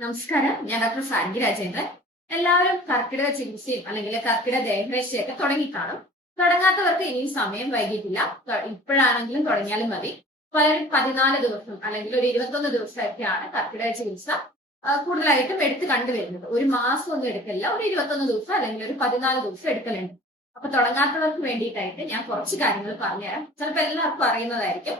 നമസ്കാരം. ഞാൻ ഡോക്ടർ സാൻവി രാജേന്ദ്രൻ. എല്ലാവരും കർക്കിടക ചികിത്സയും അല്ലെങ്കിൽ കർക്കിടക ദേഹരക്ഷയൊക്കെ തുടങ്ങിക്കാണും. തുടങ്ങാത്തവർക്ക് ഇനിയും സമയം വൈകിട്ടില്ല. ഇപ്പോഴാണെങ്കിലും തുടങ്ങിയാലും മതി. പലരും 14 ദിവസം അല്ലെങ്കിൽ ഒരു 21 ദിവസമൊക്കെയാണ് കർക്കിടക ചികിത്സ കൂടുതലായിട്ടും എടുത്ത് കണ്ടുവരുന്നത്. ഒരു മാസം ഒന്നും എടുക്കില്ല, ഒരു 21 ദിവസം അല്ലെങ്കിൽ ഒരു 14 ദിവസം എടുക്കലുണ്ട്. അപ്പൊ തുടങ്ങാത്തവർക്ക് വേണ്ടിയിട്ടായിട്ട് ഞാൻ കുറച്ച് കാര്യങ്ങൾ പറഞ്ഞുതരാം. ചിലപ്പോൾ എല്ലാവർക്കും അറിയുന്നതായിരിക്കും.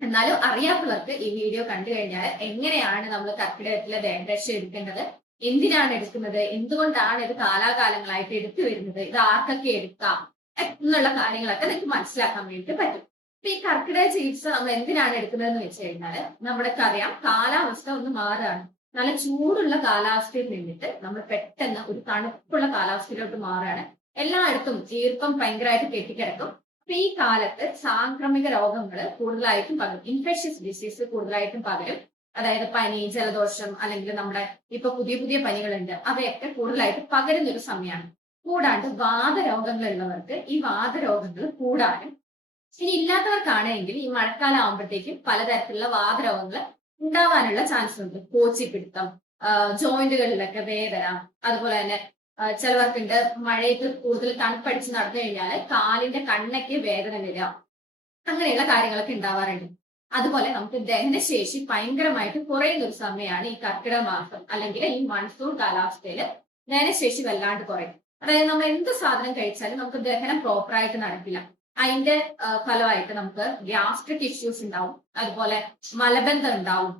എന്നാലും അറിയാത്തവർക്ക് ഈ വീഡിയോ കണ്ടു കഴിഞ്ഞാൽ എങ്ങനെയാണ് നമ്മൾ കർക്കിടകത്തിലെ ദേഹരക്ഷ എടുക്കേണ്ടത്, എന്തിനാണ് എടുക്കുന്നത്, എന്തുകൊണ്ടാണ് ഇത് കാലാകാലങ്ങളായിട്ട് എടുത്തു വരുന്നത്, ഇത് ആർക്കൊക്കെ എടുക്കാം എന്നുള്ള കാര്യങ്ങളൊക്കെ നിങ്ങൾക്ക് മനസ്സിലാക്കാൻ വേണ്ടി പറ്റും. അപ്പൊ ഈ കർക്കിടക ചികിത്സ നമ്മൾ എന്തിനാണ് എടുക്കുന്നതെന്ന് വെച്ച് കഴിഞ്ഞാല് നമ്മൾക്ക് അറിയാം, കാലാവസ്ഥ ഒന്ന് മാറുകയാണ്. നല്ല ചൂടുള്ള കാലാവസ്ഥയിൽ നിന്നിട്ട് നമ്മൾ പെട്ടെന്ന് ഒരു തണുപ്പുള്ള കാലാവസ്ഥയിലോട്ട് മാറുകയാണ്. എല്ലായിടത്തും ഈർപ്പം ഭയങ്കരമായിട്ട് കെട്ടിക്കിടക്കും. അപ്പൊ ഈ കാലത്ത് സാംക്രമിക രോഗങ്ങൾ കൂടുതലായിട്ടും പകരും, ഇൻഫെഷ്യസ് ഡിസീസ് കൂടുതലായിട്ടും പകരും. അതായത് പനി, ജലദോഷം, അല്ലെങ്കിൽ നമ്മുടെ ഇപ്പൊ പുതിയ പുതിയ പനികളുണ്ട്, അവയൊക്കെ കൂടുതലായിട്ട് പകരുന്ന ഒരു സമയമാണ്. കൂടാണ്ട് വാതരോഗങ്ങളുള്ളവർക്ക് ഈ വാതരോഗങ്ങൾ കൂടാനും, ഇനി ഇല്ലാത്തവർക്കാണെങ്കിൽ ഈ മഴക്കാലം ആകുമ്പോഴത്തേക്കും പലതരത്തിലുള്ള വാതരോഗങ്ങൾ ഉണ്ടാവാനുള്ള ചാൻസ് ഉണ്ട്. കോച്ചിപ്പിടുത്തം, ജോയിന്റുകളിലൊക്കെ വേദന, അതുപോലെ തന്നെ ചിലവർക്കുണ്ട് മഴയത്ത് കൂടുതൽ തണുപ്പടിച്ച് നടന്നു കഴിഞ്ഞാൽ കാലിന്റെ കണ്ണയ്ക്ക് വേദന വരിക, അങ്ങനെയുള്ള കാര്യങ്ങളൊക്കെ ഉണ്ടാവാറുണ്ട്. അതുപോലെ നമുക്ക് ദഹനശേഷി ഭയങ്കരമായിട്ട് കുറയുന്ന ഒരു സമയമാണ് ഈ കർക്കിടക മാസം അല്ലെങ്കിൽ ഈ മൺസൂൺ കാലാവസ്ഥയിൽ ദഹനശേഷി വല്ലാണ്ട് കുറയും. അതായത് നമ്മൾ എന്ത് സാധനം കഴിച്ചാലും നമുക്ക് ദഹനം പ്രോപ്പറായിട്ട് നടക്കില്ല. അതിന്റെ ഫലമായിട്ട് നമുക്ക് ഗ്യാസ്ട്രിക് ഇഷ്യൂസ് ഉണ്ടാവും, അതുപോലെ മലബന്ധം ഉണ്ടാവും,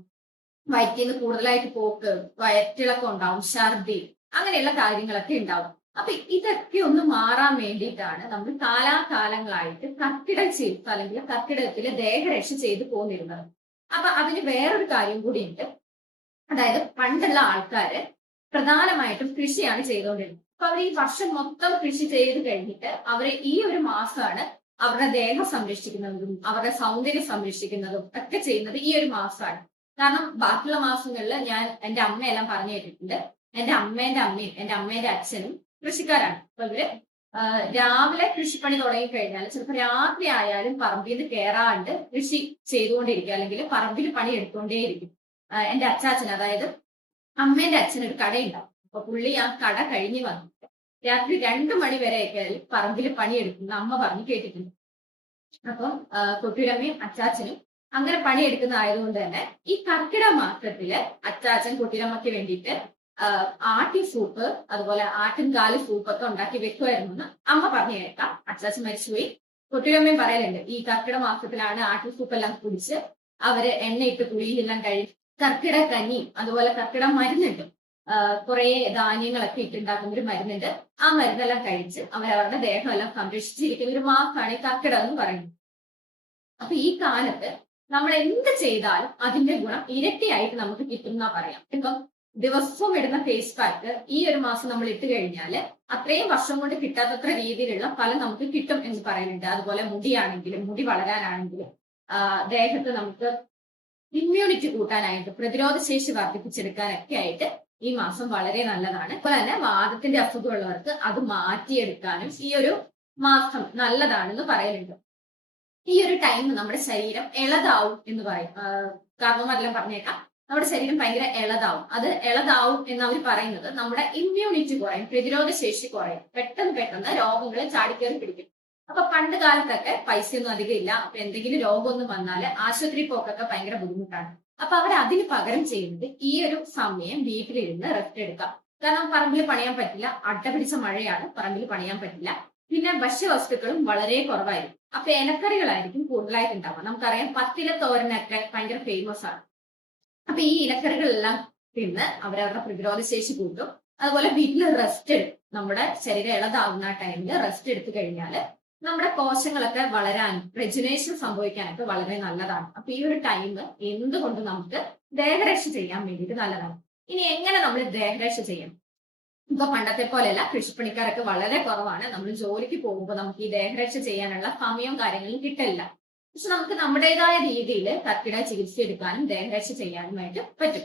വയറ്റിന്ന് കൂടുതലായിട്ട് പോക്ക്, വയറ്റിളക്കം ഉണ്ടാവും, ഛർദി, അങ്ങനെയുള്ള കാര്യങ്ങളൊക്കെ ഉണ്ടാവും. അപ്പൊ ഇതൊക്കെ ഒന്ന് മാറാൻ വേണ്ടിയിട്ടാണ് നമ്മൾ കാലാകാലങ്ങളായിട്ട് കർക്കിടക ചികിത്സ അല്ലെങ്കിൽ കർക്കിടകത്തില് ദേഹരക്ഷ ചെയ്തു പോന്നിരുന്നത്. അപ്പൊ അതിന് വേറൊരു കാര്യം കൂടി ഉണ്ട്. അതായത് പണ്ടുള്ള ആൾക്കാര് പ്രധാനമായിട്ടും കൃഷിയാണ് ചെയ്തുകൊണ്ടിരുന്നത്. അപ്പൊ അവർ ഈ വർഷം മൊത്തം കൃഷി ചെയ്ത് കഴിഞ്ഞിട്ട് അവര് ഈ ഒരു മാസമാണ് അവരുടെ ദേഹം സംരക്ഷിക്കുന്നതും അവരുടെ സൗന്ദര്യം സംരക്ഷിക്കുന്നതും ഒക്കെ ചെയ്യുന്നത് ഈ ഒരു മാസമാണ്. കാരണം ബാക്കിയുള്ള മാസങ്ങളിൽ ഞാൻ എന്റെ അമ്മയെല്ലാം പറഞ്ഞു കേട്ടിട്ടുണ്ട്. എന്റെ അമ്മേന്റെ അമ്മയും എന്റെ അമ്മേന്റെ അച്ഛനും കൃഷിക്കാരാണ്. അപ്പൊ ഇവര് രാവിലെ കൃഷിപ്പണി തുടങ്ങി കഴിഞ്ഞാൽ ചിലപ്പോൾ രാത്രി ആയാലും പറമ്പിൽ നിന്ന് കയറാണ്ട് കൃഷി ചെയ്തുകൊണ്ടിരിക്കും, അല്ലെങ്കിൽ പറമ്പിൽ പണി എടുത്തുകൊണ്ടേയിരിക്കും. എന്റെ അച്ചാച്ചൻ, അതായത് അമ്മേന്റെ അച്ഛൻ ഒരു കടയുണ്ടാവും. അപ്പൊ പുള്ളി ആ കട കഴിഞ്ഞ് വന്നിട്ട് രാത്രി 2 മണി വരെയൊക്കെ പറമ്പിൽ പണിയെടുക്കുന്ന അമ്മ പറഞ്ഞു കേട്ടിട്ടുണ്ട്. അപ്പം കൊട്ടിരമ്മയും അച്ചാച്ചനും അങ്ങനെ പണിയെടുക്കുന്ന ആയതുകൊണ്ട് തന്നെ ഈ കർക്കിടക മാസത്തില് അച്ചാച്ചൻ കൊട്ടിരമ്മയ്ക്ക് വേണ്ടിയിട്ട് ആട്ടി സൂപ്പ്, അതുപോലെ ആട്ടിൻകാല് സൂപ്പൊക്കെ ഉണ്ടാക്കി വെക്കുമായിരുന്നു എന്ന് അമ്മ പറഞ്ഞു കേൾക്കാം. അച്ചാച്ചൻ മരിച്ചുപോയി. കൊട്ടിരമ്മയും പറയലുണ്ട്, ഈ കർക്കിടക മാസത്തിലാണ് ആട്ടി സൂപ്പ് എല്ലാം കുടിച്ച് അവര് എണ്ണയിട്ട് കുളിയിലെല്ലാം കഴിച്ച് കർക്കിടക കഞ്ഞി, അതുപോലെ കർക്കിടക മരുന്നുണ്ട്, കുറെ ധാന്യങ്ങളൊക്കെ ഇട്ടുണ്ടാക്കുന്ന ഒരു മരുന്നുണ്ട്. ആ മരുന്നെല്ലാം കഴിച്ച് അവരവരുടെ ദേഹം എല്ലാം സംരക്ഷിച്ചിരിക്കുന്ന ഒരു മാസമാണ് ഈ കർക്കിടകം എന്ന് പറയുന്നത്. അപ്പൊ ഈ കാലത്ത് നമ്മൾ എന്ത് ചെയ്താലും അതിന്റെ ഗുണം ഇരട്ടിയായിട്ട് നമുക്ക് കിട്ടും എന്നാ പറയാം. ഇപ്പം ദിവസവും ഇടുന്ന ഫേസ് പാക്ക് ഈ ഒരു മാസം നമ്മൾ ഇട്ട് കഴിഞ്ഞാല് അത്രയും വർഷം കൊണ്ട് കിട്ടാത്തത്ര രീതിയിലുള്ള ഫലം നമുക്ക് കിട്ടും എന്ന് പറയുന്നുണ്ട്. അതുപോലെ മുടിയാണെങ്കിലും, മുടി വളരാനാണെങ്കിലും, ദേഹത്ത് നമുക്ക് ഇമ്മ്യൂണിറ്റി കൂട്ടാനായിട്ട്, പ്രതിരോധ ശേഷി വർദ്ധിപ്പിച്ചെടുക്കാനൊക്കെ ആയിട്ട് ഈ മാസം വളരെ നല്ലതാണ്. അതുപോലെ തന്നെ വാദത്തിന്റെ അസുഖമുള്ളവർക്ക് അത് മാറ്റിയെടുക്കാനും ഈ ഒരു മാസം നല്ലതാണെന്ന് പറയുന്നുണ്ട്. ഈ ഒരു ടൈം നമ്മുടെ ശരീരം ഇളതാവും എന്ന് പറയും. കാരണവരെല്ലാം പറഞ്ഞേക്കാം, നമ്മുടെ ശരീരം ഭയങ്കര ഇളതാവും. അത് ഇളതാവും എന്ന് അവർ പറയുന്നത് നമ്മുടെ ഇമ്മ്യൂണിറ്റി കുറയും, പ്രതിരോധ ശേഷി കുറയും, പെട്ടെന്ന് രോഗങ്ങൾ ചാടിക്കേറി പിടിക്കും. അപ്പൊ പണ്ട് കാലത്തൊക്കെ പൈസയൊന്നും അധികം ഇല്ല. അപ്പൊ എന്തെങ്കിലും രോഗമൊന്നും വന്നാല് ആശുപത്രി പോക്കൊക്കെ ഭയങ്കര ബുദ്ധിമുട്ടാണ്. അപ്പൊ അവർ അതിന് പകരം ചെയ്യുന്നത് ഈ ഒരു സമയം വീട്ടിലിരുന്ന് റെസ്റ്റ് എടുക്കാം. കാരണം പറമ്പിൽ പണിയാൻ പറ്റില്ല, അട്ടപിടിച്ച മഴയാണ്, പറമ്പിൽ പണിയാൻ പറ്റില്ല. പിന്നെ ഭക്ഷ്യവസ്തുക്കളും വളരെ കുറവായിരിക്കും. അപ്പൊ ഇലക്കറികളായിരിക്കും കൂടുതലായിട്ട് ഉണ്ടാവുക. നമുക്കറിയാം പത്തില തോരനൊക്കെ ഭയങ്കര ഫേമസ് ആണ്. അപ്പൊ ഈ ഇലക്കറികളെല്ലാം തിന്ന് അവരവരുടെ പ്രതിരോധ ശേഷി കൂട്ടും. അതുപോലെ വീട്ടിൽ റെസ്റ്റ് എടുക്കും. നമ്മുടെ ശരീരം ഇളതാവുന്ന ടൈമിൽ റെസ്റ്റ് എടുത്തു കഴിഞ്ഞാല് നമ്മുടെ കോശങ്ങളൊക്കെ വളരാനും റെജുനേഷൻ സംഭവിക്കാനൊക്കെ വളരെ നല്ലതാണ്. അപ്പൊ ഈ ഒരു ടൈം എന്തുകൊണ്ട് നമുക്ക് ദേഹരക്ഷ ചെയ്യാൻ വേണ്ടിയിട്ട് നല്ലതാണ്. ഇനി എങ്ങനെ നമ്മൾ ദേഹരക്ഷ ചെയ്യാം? ഇപ്പൊ പണ്ടത്തെ പോലെയല്ല, കൃഷിപ്പണിക്കാരൊക്കെ വളരെ കുറവാണ്. നമ്മൾ ജോലിക്ക് പോകുമ്പോൾ നമുക്ക് ഈ ദേഹരക്ഷ ചെയ്യാനുള്ള സമയവും കാര്യങ്ങളും കിട്ടില്ല. പക്ഷെ നമുക്ക് നമ്മുടേതായ രീതിയിൽ കർക്കിടക ചികിത്സ എടുക്കാനും ദേഹരക്ഷ ചെയ്യാനുമായിട്ട് പറ്റും.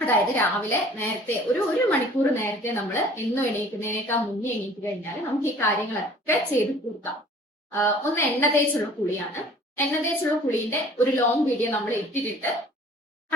അതായത് രാവിലെ നേരത്തെ ഒരു മണിക്കൂർ നേരത്തെ നമ്മൾ എന്നും എണീക്കുന്നതിനേക്കാൾ മുന്നേ എണീറ്റ് കഴിഞ്ഞാൽ നമുക്ക് ഈ കാര്യങ്ങളൊക്കെ ചെയ്ത് കൊടുക്കാം. ഒന്ന് എണ്ണ തേച്ചുള്ള കുളിയാണ്. എണ്ണ തേച്ചുള്ള കുളീന്റെ ഒരു ലോങ് വീഡിയോ നമ്മൾ ഇട്ടിട്ട്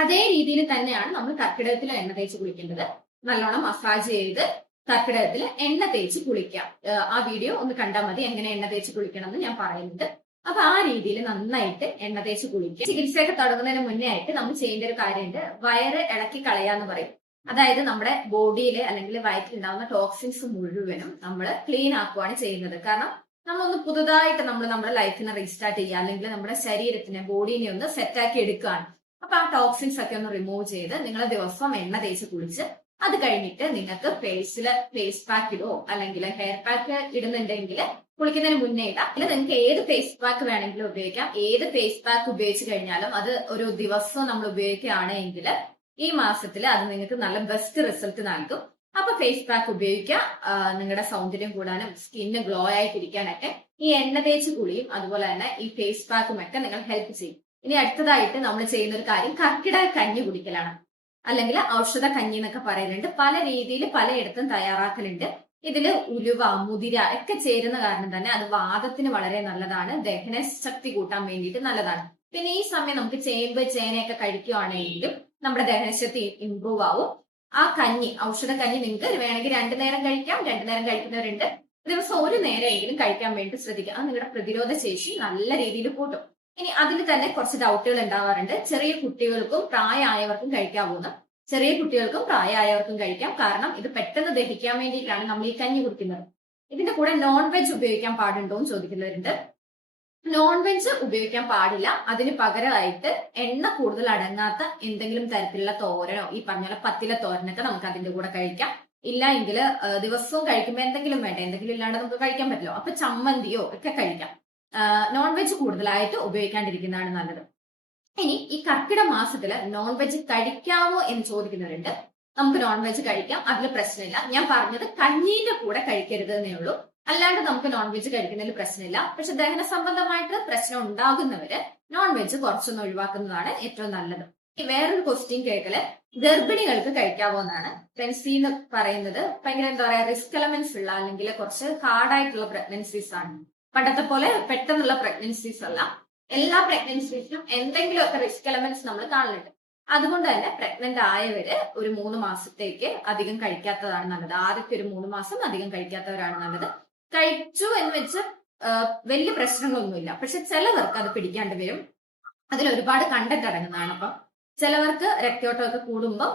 അതേ രീതിയിൽ തന്നെയാണ് നമ്മൾ കർക്കിടകത്തിൽ എണ്ണ തേച്ച് കുളിക്കേണ്ടത്. നല്ലോണം മസാജ് ചെയ്ത് കർക്കിടകത്തിൽ എണ്ണ തേച്ച് കുളിക്കാം. ആ വീഡിയോ ഒന്ന് കണ്ടാൽ മതി എങ്ങനെ എണ്ണ തേച്ച് കുളിക്കണം എന്ന് ഞാൻ പറയുന്നുണ്ട്. അപ്പൊ ആ രീതിയിൽ നന്നായിട്ട് എണ്ണ തേച്ച് കുളിക്കുക. ചികിത്സയൊക്കെ തുടങ്ങുന്നതിന് മുന്നേ ആയിട്ട് നമ്മൾ ചെയ്യേണ്ട ഒരു കാര്യമുണ്ട്, വയറ് ഇളക്കി കളയാന്ന് പറയും. അതായത് നമ്മുടെ ബോഡിയിൽ അല്ലെങ്കിൽ വയറ്റിൽ ഉണ്ടാവുന്ന ടോക്സിൻസ് മുഴുവനും നമ്മൾ ക്ലീൻ ആക്കുകയാണ് ചെയ്യുന്നത്. കാരണം നമ്മളൊന്ന് പുതുതായിട്ട് നമ്മുടെ ലൈഫിനെ റീസ്റ്റാർട്ട് ചെയ്യുക, അല്ലെങ്കിൽ നമ്മുടെ ശരീരത്തിനെ ബോഡീനെ ഒന്ന് സെറ്റാക്കി എടുക്കുകയാണ്. അപ്പൊ ആ ടോക്സിൻസ് ഒക്കെ ഒന്ന് റിമൂവ് ചെയ്ത് നിങ്ങൾ ദിവസം എണ്ണ തേച്ച് കുളിച്ച് അത് കഴിഞ്ഞിട്ട് നിങ്ങൾക്ക് ഫേസ് പാക്ക് ഇടോ അല്ലെങ്കിൽ ഹെയർ പാക്ക് ഇടുന്നുണ്ടെങ്കിൽ കുളിക്കുന്നതിന് മുന്നേ ഇടാം. അല്ല നിങ്ങൾക്ക് ഏത് ഫേസ് പാക്ക് വേണമെങ്കിലും ഉപയോഗിക്കാം. ഏത് ഫേസ് പാക്ക് ഉപയോഗിച്ച് കഴിഞ്ഞാലും അത് ഒരു ദിവസം നമ്മൾ ഉപയോഗിക്കുകയാണെങ്കിൽ ഈ മാസത്തിൽ അത് നിങ്ങൾക്ക് നല്ല ബെസ്റ്റ് റിസൾട്ട് നൽകും. അപ്പൊ ഫേസ് പാക്ക് ഉപയോഗിക്കുക. നിങ്ങളുടെ സൗന്ദര്യം കൂടാനും സ്കിന്ന് ഗ്ലോ ആയിട്ടിരിക്കാനൊക്കെ ഈ എണ്ണ തേച്ച് കുളിയും അതുപോലെ തന്നെ ഈ ഫേസ് പാക്കും ഒക്കെ നിങ്ങൾ ഹെൽപ്പ് ചെയ്യും. ഇനി അടുത്തതായിട്ട് നമ്മൾ ചെയ്യുന്ന ഒരു കാര്യം കർക്കിടക കഞ്ഞി കുടിക്കലാണ്, അല്ലെങ്കിൽ ഔഷധ കഞ്ഞി എന്നൊക്കെ പറയുന്നുണ്ട്. പല രീതിയിൽ പലയിടത്തും തയ്യാറാക്കലുണ്ട്. ഇതില് ഉലുവ, മുതിര ഒക്കെ ചേരുന്ന കാരണം തന്നെ അത് വാദത്തിന് വളരെ നല്ലതാണ്, ദഹന ശക്തി കൂട്ടാൻ വേണ്ടിയിട്ട് നല്ലതാണ്. പിന്നെ ഈ സമയം നമുക്ക് ചേമ്പ് ചേനയൊക്കെ കഴിക്കുകയാണെങ്കിലും നമ്മുടെ ദഹനശക്തി ഇംപ്രൂവ് ആവും. ആ കഞ്ഞി, ഔഷധ കഞ്ഞി നിങ്ങൾക്ക് വേണമെങ്കിൽ 2 നേരം കഴിക്കാം. 2 നേരം കഴിക്കുന്നവരുണ്ട്. ദിവസം 1 നേരമെങ്കിലും കഴിക്കാൻ വേണ്ടി ശ്രദ്ധിക്കുക. അത് നിങ്ങളുടെ പ്രതിരോധ ശേഷി നല്ല രീതിയിൽ കൂട്ടും. ഇനി അതിൽ തന്നെ കുറച്ച് ഡൗട്ടുകൾ ഉണ്ടാവാറുണ്ട്. ചെറിയ കുട്ടികൾക്കും പ്രായമായവർക്കും കഴിക്കാവുന്ന, ചെറിയ കുട്ടികൾക്കും പ്രായമായവർക്കും കഴിക്കാം. കാരണം ഇത് പെട്ടെന്ന് ദഹിക്കാൻ വേണ്ടിയിട്ടാണ് നമ്മൾ ഈ കഞ്ഞി കുടിക്കുന്നത്. ഇതിന്റെ കൂടെ നോൺ വെജ് ഉപയോഗിക്കാൻ പാടുണ്ടോ എന്ന് ചോദിക്കുന്നവരുണ്ട്. നോൺ വെജ് ഉപയോഗിക്കാൻ പാടില്ല. അതിന് പകരമായിട്ട് എണ്ണ കൂടുതൽ അടങ്ങാത്ത എന്തെങ്കിലും തരത്തിലുള്ള തോരനോ ഈ പറഞ്ഞ പത്തില തോരനൊക്കെ നമുക്ക് അതിന്റെ കൂടെ കഴിക്കാം. ഇല്ല എങ്കിൽ ദിവസവും കഴിക്കുമ്പോൾ എന്തെങ്കിലും വേണ്ട, എന്തെങ്കിലും ഇല്ലാണ്ട് നമുക്ക് കഴിക്കാൻ പറ്റില്ലോ, അപ്പൊ ചമ്മന്തിയോ ഒക്കെ കഴിക്കാം. നോൺ വെജ് കൂടുതലായിട്ട് ഉപയോഗിക്കാണ്ടിരിക്കുന്നതാണ് നല്ലത്. ഇനി ഈ കർക്കിടക മാസത്തില് നോൺ വെജ് കഴിക്കാമോ എന്ന് ചോദിക്കുന്നവരുണ്ട്. നമുക്ക് നോൺ വെജ് കഴിക്കാം, അതിൽ പ്രശ്നമില്ല. ഞാൻ പറഞ്ഞത് കഞ്ഞീന്റെ കൂടെ കഴിക്കരുത് എന്നേ ഉള്ളൂ. അല്ലാണ്ട് നമുക്ക് നോൺ വെജ് കഴിക്കുന്നതിൽ പ്രശ്നമില്ല. പക്ഷെ ദഹന സംബന്ധമായിട്ട് പ്രശ്നം ഉണ്ടാകുന്നവര് നോൺ വെജ് കുറച്ചൊന്ന് ഒഴിവാക്കുന്നതാണ് ഏറ്റവും നല്ലത്. വേറൊരു ക്വസ്റ്റ്യൻ കേൾക്കല് ഗർഭിണികൾക്ക് കഴിക്കാവോ എന്നാണ്. പ്രഗ്നൻസി എന്ന് പറയുന്നത് ഭയങ്കര എന്താ പറയാ റിസ്ക് എലമെന്റ്സ് ഉള്ള അല്ലെങ്കിൽ കുറച്ച് ഹാർഡായിട്ടുള്ള പ്രഗ്നൻസീസ് ആണ്. പണ്ടത്തെ പോലെ പെട്ടെന്നുള്ള പ്രഗ്നൻസീസ് അല്ല. എല്ലാ പ്രഗ്നൻസീസിനും എന്തെങ്കിലുമൊക്കെ റിസ്ക് എലമെന്റ്സ് നമ്മൾ കാണുന്നുണ്ട്. അതുകൊണ്ട് തന്നെ പ്രഗ്നന്റ് ആയവര് ഒരു 3 മാസത്തേക്ക് അധികം കഴിക്കാത്തതാണ് നല്ലത്. ആദ്യത്തെ ഒരു 3 മാസം അധികം കഴിക്കാത്തവരാണ് നല്ലത്. കഴിച്ചു എന്ന് വെച്ച് വലിയ പ്രശ്നങ്ങളൊന്നുമില്ല. പക്ഷെ ചിലവർക്ക് അത് പിടിക്കാണ്ട് വരും. അതിൽ ഒരുപാട് കണ്ടന്റ് അടങ്ങുന്നതാണ്. അപ്പം ചിലവർക്ക് രക്തയോട്ടമൊക്കെ കൂടുമ്പോൾ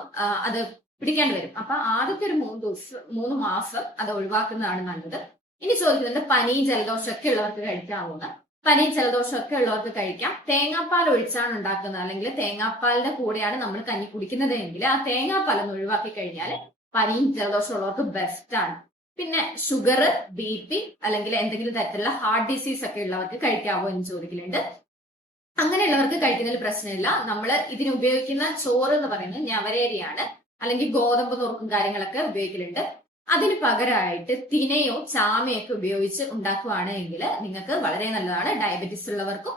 അത് പിടിക്കാണ്ട് വരും. അപ്പൊ ആദ്യത്തെ ഒരു 3 മാസം അത് ഒഴിവാക്കുന്നതാണ് നല്ലത്. ഇനി ചോദിക്കുന്നത് പനി ജലദോഷം ഒക്കെ ഉള്ളവർക്ക് കഴിക്കാവുന്ന, പനി ജലദോഷം ഒക്കെ ഉള്ളവർക്ക് കഴിക്കാം. തേങ്ങാപ്പാൽ ഒഴിച്ചാണ് ഉണ്ടാക്കുന്നത്, അല്ലെങ്കിൽ തേങ്ങാപ്പാലിന്റെ കൂടെയാണ് നമ്മൾ കഞ്ഞി കുടിക്കുന്നത് എങ്കിൽ ആ തേങ്ങാപ്പാൽ ഒന്ന് ഒഴിവാക്കി കഴിഞ്ഞാൽ പനിയും ജലദോഷം ഉള്ളവർക്ക് ബെസ്റ്റ് ആണ്. പിന്നെ ഷുഗർ, BP അല്ലെങ്കിൽ എന്തെങ്കിലും തരത്തിലുള്ള ഹാർട്ട് ഡിസീസ് ഒക്കെ ഉള്ളവർക്ക് കഴിക്കാവോ എന്ന് ചോദിക്കലുണ്ട്. അങ്ങനെയുള്ളവർക്ക് കഴിക്കുന്നതിൽ പ്രശ്നമില്ല. നമ്മൾ ഇതിന് ഉപയോഗിക്കുന്ന ചോറ് എന്ന് പറയുന്നത് ഞവരേരിയാണ്, അല്ലെങ്കിൽ ഗോതമ്പ് നുറുക്കും കാര്യങ്ങളൊക്കെ ഉപയോഗിക്കലുണ്ട്. അതിന് പകരമായിട്ട് തിനയോ ചാമയൊക്കെ ഉപയോഗിച്ച് ഉണ്ടാക്കുകയാണെങ്കിൽ നിങ്ങൾക്ക് വളരെ നല്ലതാണ്. ഡയബറ്റീസ് ഉള്ളവർക്കും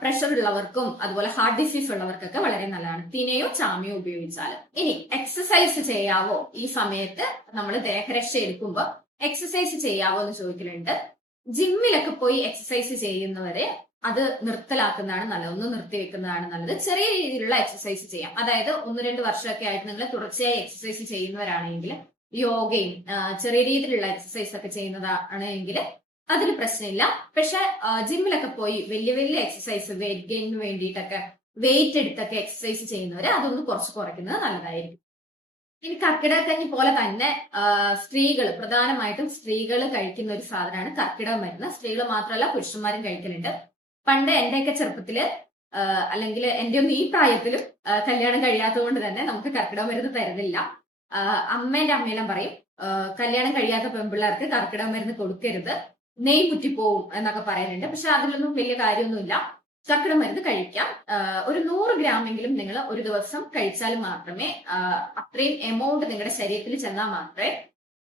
പ്രഷർ ഉള്ളവർക്കും അതുപോലെ ഹാർട്ട് ഡിസീസ് ഉള്ളവർക്കൊക്കെ വളരെ നല്ലതാണ് തിനയോ ചാമയോ ഉപയോഗിച്ചാൽ. ഇനി എക്സസൈസ് ചെയ്യാവോ ഈ സമയത്ത് നമ്മൾ ദേഹരക്ഷ എടുക്കുമ്പോൾ എക്സസൈസ് ചെയ്യാവോ എന്ന് ചോദിക്കലുണ്ട്. ജിമ്മിലൊക്കെ പോയി എക്സസൈസ് ചെയ്യുന്നവരെ അത് നിർത്തലാക്കുന്നതാണ് നല്ലത്, ഒന്ന് നിർത്തിവെക്കുന്നതാണ് നല്ലത്. ചെറിയ രീതിയിലുള്ള എക്സസൈസ് ചെയ്യാം. അതായത് 1-2 വർഷമൊക്കെ ആയിട്ട് നിങ്ങൾ തുടർച്ചയായി എക്സസൈസ് ചെയ്യുന്നവരാണെങ്കിൽ യോഗയും ചെറിയ രീതിയിലുള്ള എക്സസൈസ് ഒക്കെ ചെയ്യുന്നതാണ് എങ്കിൽ അതിന് പ്രശ്നമില്ല. പക്ഷെ ജിമ്മിലൊക്കെ പോയി വലിയ വലിയ എക്സസൈസ് വെയിറ്റ് ഗെയിനിന് വേണ്ടിയിട്ടൊക്കെ വെയിറ്റ് എടുത്തൊക്കെ എക്സസൈസ് ചെയ്യുന്നവര് അതൊന്ന് കുറച്ച് കുറയ്ക്കുന്നത് നല്ലതായിരിക്കും. ഇനി കർക്കിടകക്കഞ്ഞി പോലെ തന്നെ സ്ത്രീകൾ, പ്രധാനമായിട്ടും സ്ത്രീകൾ കഴിക്കുന്ന ഒരു സാധനമാണ് കർക്കിടക മരുന്ന്. സ്ത്രീകൾ മാത്രമല്ല പുരുഷന്മാരും കഴിക്കലുണ്ട്. പണ്ട് എന്റെയൊക്കെ ചെറുപ്പത്തില് അല്ലെങ്കിൽ എന്റെ ഒന്നും ഈ പ്രായത്തിലും കല്യാണം കഴിയാത്തത് കൊണ്ട് തന്നെ നമുക്ക് കർക്കിടക മരുന്ന് തരുന്നില്ല. അമ്മേന്റെ അമ്മയെല്ലാം പറയും കല്യാണം കഴിയാത്ത പെൺപിള്ളേർക്ക് കർക്കിടക മരുന്ന് കൊടുക്കരുത്, നെയ് മുറ്റിപ്പോവും എന്നൊക്കെ പറയുന്നുണ്ട്. പക്ഷെ അതിലൊന്നും വലിയ കാര്യമൊന്നുമില്ല. കർക്കിടക മരുന്ന് കഴിക്കാം. ഒരു 100 ഗ്രാമെങ്കിലും നിങ്ങൾ ഒരു ദിവസം കഴിച്ചാൽ മാത്രമേ, അത്രയും എമൗണ്ട് നിങ്ങളുടെ ശരീരത്തിൽ ചെന്നാൽ മാത്രമേ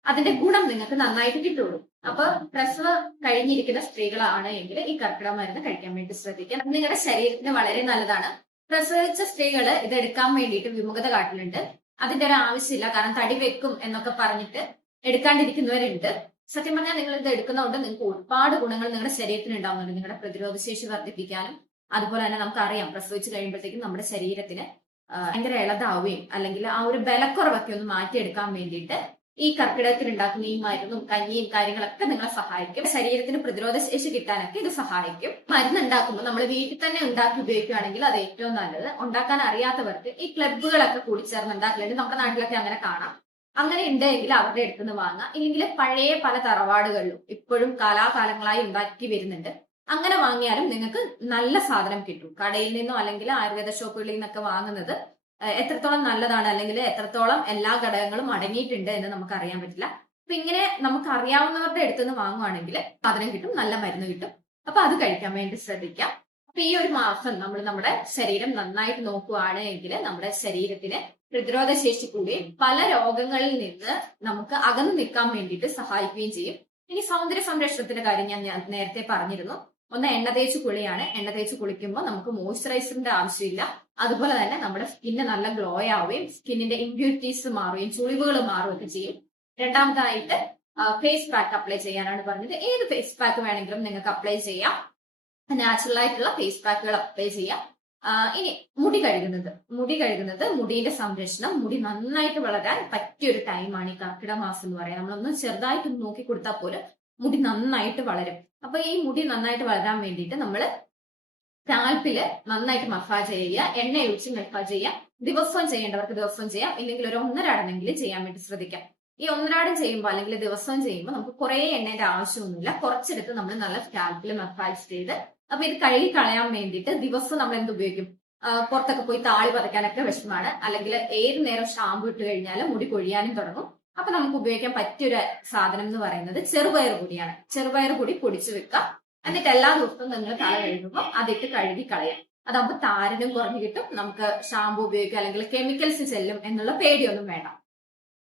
അതിന്റെ ഗുണം നിങ്ങൾക്ക് നന്നായിട്ട് കിട്ടുള്ളൂ. അപ്പൊ പ്രസവം കഴിഞ്ഞിരിക്കുന്ന സ്ത്രീകളാണ് എങ്കിൽ ഈ കർക്കിടക മരുന്ന് കഴിക്കാൻ വേണ്ടി ശ്രദ്ധിക്കാം. നിങ്ങളുടെ ശരീരത്തിന് വളരെ നല്ലതാണ്. പ്രസവിച്ച സ്ത്രീകള് ഇത് എടുക്കാൻ വേണ്ടിയിട്ട് വിമുഖത കാട്ടലുണ്ട്. അതിന്റെ ഒരു ആവശ്യമില്ല, കാരണം തടി വെക്കും എന്നൊക്കെ പറഞ്ഞിട്ട് എടുക്കാണ്ടിരിക്കുന്നവരുണ്ട്. സത്യം പറഞ്ഞാൽ നിങ്ങൾ ഇത് എടുക്കുന്നതുകൊണ്ട് നിങ്ങൾക്ക് ഒരുപാട് ഗുണങ്ങൾ നിങ്ങളുടെ ശരീരത്തിന് ഉണ്ടാവുന്നുണ്ട്. നിങ്ങളുടെ പ്രതിരോധ ശേഷി വർദ്ധിപ്പിക്കാനും അതുപോലെ തന്നെ നമുക്കറിയാം പ്രസവിച്ച് കഴിയുമ്പോഴത്തേക്കും നമ്മുടെ ശരീരത്തിന് ഭയങ്കര ഇളതാവുകയും അല്ലെങ്കിൽ ആ ഒരു ബലക്കുറവൊക്കെ ഒന്ന് മാറ്റിയെടുക്കാൻ വേണ്ടിയിട്ട് ഈ കർക്കിടകത്തിൽ ഉണ്ടാക്കുന്ന ഈ മരുന്നും കഞ്ഞിയും കാര്യങ്ങളൊക്കെ നിങ്ങളെ സഹായിക്കും. ശരീരത്തിന് പ്രതിരോധ ശേഷി കിട്ടാനൊക്കെ ഇത് സഹായിക്കും. മരുന്ന് ഉണ്ടാക്കുമ്പോൾ നമ്മൾ വീട്ടിൽ തന്നെ ഉണ്ടാക്കി ഉപയോഗിക്കുകയാണെങ്കിൽ അത് ഏറ്റവും നല്ലത്. ഉണ്ടാക്കാൻ അറിയാത്തവർക്ക് ഈ ക്ലബ്ബുകളൊക്കെ കൂടിച്ചേർന്ന് ഉണ്ടാക്കലുണ്ട്. നമ്മുടെ നാട്ടിലൊക്കെ അങ്ങനെ കാണാം. അങ്ങനെ ഉണ്ടെങ്കിൽ അവരുടെ അടുത്തുനിന്ന് വാങ്ങാം. ഇല്ലെങ്കിൽ പഴയ പല തറവാടുകളിലും ഇപ്പോഴും കാലാകാലങ്ങളായി ഉണ്ടാക്കി വരുന്നുണ്ട്. അങ്ങനെ വാങ്ങിയാലും നിങ്ങൾക്ക് നല്ല സാധനം കിട്ടും. കടയിൽ നിന്നോ അല്ലെങ്കിൽ ആയുർവേദ ഷോപ്പുകളിൽ നിന്നൊക്കെ വാങ്ങുന്നത് എത്രത്തോളം നല്ലതാണ് അല്ലെങ്കിൽ എത്രത്തോളം എല്ലാ ഘടകങ്ങളും അടങ്ങിയിട്ടുണ്ട് എന്ന് നമുക്ക് അറിയാൻ പറ്റില്ല. അപ്പൊ ഇങ്ങനെ നമുക്ക് അറിയാവുന്നവരുടെ അടുത്ത് നിന്ന് വാങ്ങുവാണെങ്കിൽ സാധനം കിട്ടും, നല്ല മരുന്ന് കിട്ടും. അപ്പൊ അത് കഴിക്കാൻ വേണ്ടി ശ്രദ്ധിക്കാം. അപ്പൊ ഈ ഒരു മാസം നമ്മൾ നമ്മുടെ ശരീരം നന്നായിട്ട് നോക്കുകയാണ് എങ്കിൽ നമ്മുടെ ശരീരത്തിന് പ്രതിരോധ ശേഷി കൂടുകയും പല രോഗങ്ങളിൽ നിന്ന് നമുക്ക് അകന്നു നിൽക്കാൻ വേണ്ടിയിട്ട് സഹായിക്കുകയും ചെയ്യും. ഇനി സൗന്ദര്യ സംരക്ഷണത്തിന്റെ കാര്യം ഞാൻ നേരത്തെ പറഞ്ഞിരുന്നു. ഒന്ന് എണ്ണ തേച്ച് കുളിയാണ്. എണ്ണ തേച്ച് കുളിക്കുമ്പോൾ നമുക്ക് മോയ്സ്ചറൈസറിന്റെ ആവശ്യമില്ല. അതുപോലെ തന്നെ നമ്മുടെ സ്കിന്ന് നല്ല ഗ്ലോ ആവുകയും സ്കിന്നിന്റെ ഇമ്പ്യൂരിറ്റീസ് മാറുകയും ചുളിവുകൾ മാറുകയൊക്കെ ചെയ്യും. രണ്ടാമതായിട്ട് ഫേസ് പാക്ക് അപ്ലൈ ചെയ്യാനാണ് പറഞ്ഞത്. ഏത് ഫേസ് പാക്ക് വേണമെങ്കിലും നിങ്ങൾക്ക് അപ്ലൈ ചെയ്യാം. നാച്ചുറൽ ആയിട്ടുള്ള ഫേസ് പാക്കുകൾ അപ്ലൈ ചെയ്യാം. ഇനി മുടി കഴുകുന്നത് മുടിയുടെ സംരക്ഷണം, മുടി നന്നായിട്ട് വളരാൻ പറ്റിയൊരു ടൈമാണ് ഈ കർക്കിടക മാസം എന്ന് പറയാം. നമ്മളൊന്ന് ചെറുതായിട്ട് നോക്കി കൊടുത്താൽ പോലും മുടി നന്നായിട്ട് വളരും. അപ്പൊ ഈ മുടി നന്നായിട്ട് വളരാൻ വേണ്ടിയിട്ട് നമ്മൾ സ്കാൽപ്പില് നന്നായിട്ട് മസാജ് ചെയ്യുക, എണ്ണ ഒഴിച്ച് മസാജ് ചെയ്യുക. ദിവസവും ചെയ്യേണ്ടവർക്ക് ദിവസവും ചെയ്യാം, ഇല്ലെങ്കിൽ ഒരു ഒന്നരാടെന്നെങ്കിലും ചെയ്യാൻ വേണ്ടി ശ്രദ്ധിക്കാം. ഈ ഒന്നരാടം ചെയ്യുമ്പോൾ അല്ലെങ്കിൽ ദിവസവും ചെയ്യുമ്പോൾ നമുക്ക് കുറെ എണ്ണയുടെ ആവശ്യമൊന്നുമില്ല. കുറച്ചെടുത്ത് നമ്മൾ നല്ല സ്കാൽപ്പിൽ മസാജ് ചെയ്ത് അപ്പൊ ഇത് കഴുകി കളയാൻ വേണ്ടിയിട്ട് ദിവസവും നമ്മൾ എന്ത് ഉപയോഗിക്കും? പുറത്തൊക്കെ പോയി താളി പറിക്കാനൊക്കെ വിഷമാണ്. അല്ലെങ്കിൽ ഏത് നേരം ഷാമ്പു ഇട്ട് കഴിഞ്ഞാൽ മുടി കൊഴിയാനും തുടങ്ങും. അപ്പൊ നമുക്ക് ഉപയോഗിക്കാൻ പറ്റിയൊരു സാധനം എന്ന് പറയുന്നത് ചെറുപയർ പൊടിയാണ്. ചെറുപയർ പൊടി പൊടിച്ചു വെക്കാം. എന്നിട്ട് എല്ലാ ദിവസവും നിങ്ങൾ തല കഴുകുമ്പോൾ അതിട്ട് കഴുകി കളയാം. അതാകുമ്പോൾ താരനും കുറഞ്ഞു കിട്ടും. നമുക്ക് ഷാമ്പു ഉപയോഗിക്കാം അല്ലെങ്കിൽ കെമിക്കൽസ് ചെല്ലും എന്നുള്ള പേടിയൊന്നും വേണ്ട.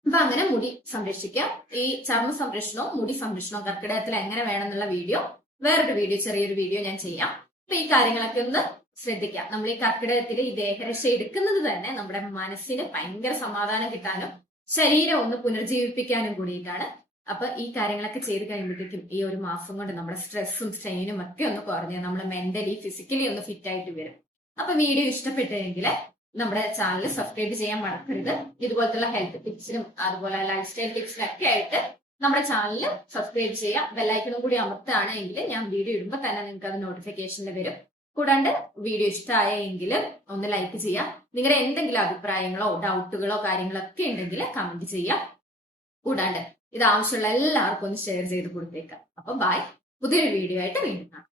അപ്പൊ അങ്ങനെ മുടി സംരക്ഷിക്കാം. ഈ ചർമ്മ സംരക്ഷണവും മുടി സംരക്ഷണവും കർക്കിടകത്തിൽ എങ്ങനെ വേണമെന്നുള്ള വീഡിയോ വേറൊരു ചെറിയൊരു വീഡിയോ ഞാൻ ചെയ്യാം. അപ്പൊ ഈ കാര്യങ്ങളൊക്കെ ഒന്ന് ശ്രദ്ധിക്കാം. നമ്മൾ ഈ കർക്കിടകത്തിൽ ഈ ദേഹരക്ഷ എടുക്കുന്നത് തന്നെ നമ്മുടെ മനസ്സിന് ഭയങ്കര സമാധാനം കിട്ടാനും ശരീരം ഒന്ന് പുനർജീവിപ്പിക്കാനും കൂടിയിട്ടാണ്. അപ്പൊ ഈ കാര്യങ്ങളൊക്കെ ചെയ്ത് കഴിയുമ്പോഴത്തേക്കും ഈ ഒരു മാസം കൊണ്ട് നമ്മുടെ സ്ട്രെസ്സും സ്ട്രെയിനും ഒക്കെ ഒന്ന് കുറഞ്ഞ് നമ്മൾ മെന്റലി ഫിസിക്കലി ഒന്ന് ഫിറ്റ് ആയിട്ട് വരും. അപ്പൊ വീഡിയോ ഇഷ്ടപ്പെട്ടെങ്കിൽ നമ്മുടെ ചാനൽ സബ്സ്ക്രൈബ് ചെയ്യാൻ മറക്കരുത്. ഇതുപോലത്തുള്ള ഹെൽത്ത് ടിപ്സിനും അതുപോലെ ലൈഫ് സ്റ്റൈൽ ടിപ്സിനും ഒക്കെ ആയിട്ട് നമ്മുടെ ചാനൽ സബ്സ്ക്രൈബ് ചെയ്യാം. ബെല്ലൈക്കണും കൂടി അമർത്തുകയാണെങ്കിൽ ഞാൻ വീഡിയോ ഇടുമ്പോൾ തന്നെ നിങ്ങൾക്ക് അത് നോട്ടിഫിക്കേഷനിൽ വരും. കൂടാണ്ട് വീഡിയോ ഇഷ്ടമായെങ്കിൽ ഒന്ന് ലൈക്ക് ചെയ്യാം. നിങ്ങളുടെ എന്തെങ്കിലും അഭിപ്രായങ്ങളോ ഡൗട്ടുകളോ കാര്യങ്ങളോ ഒക്കെ ഉണ്ടെങ്കിൽ കമന്റ് ചെയ്യാം. കൂടാണ്ട് ഇത് ആവശ്യമുള്ള എല്ലാവർക്കും ഒന്ന് ഷെയർ ചെയ്ത് കൊടുത്തേക്കാം. അപ്പൊ ബൈ. പുതിയൊരു വീഡിയോ ആയിട്ട് വീണ്ടും കാണാം.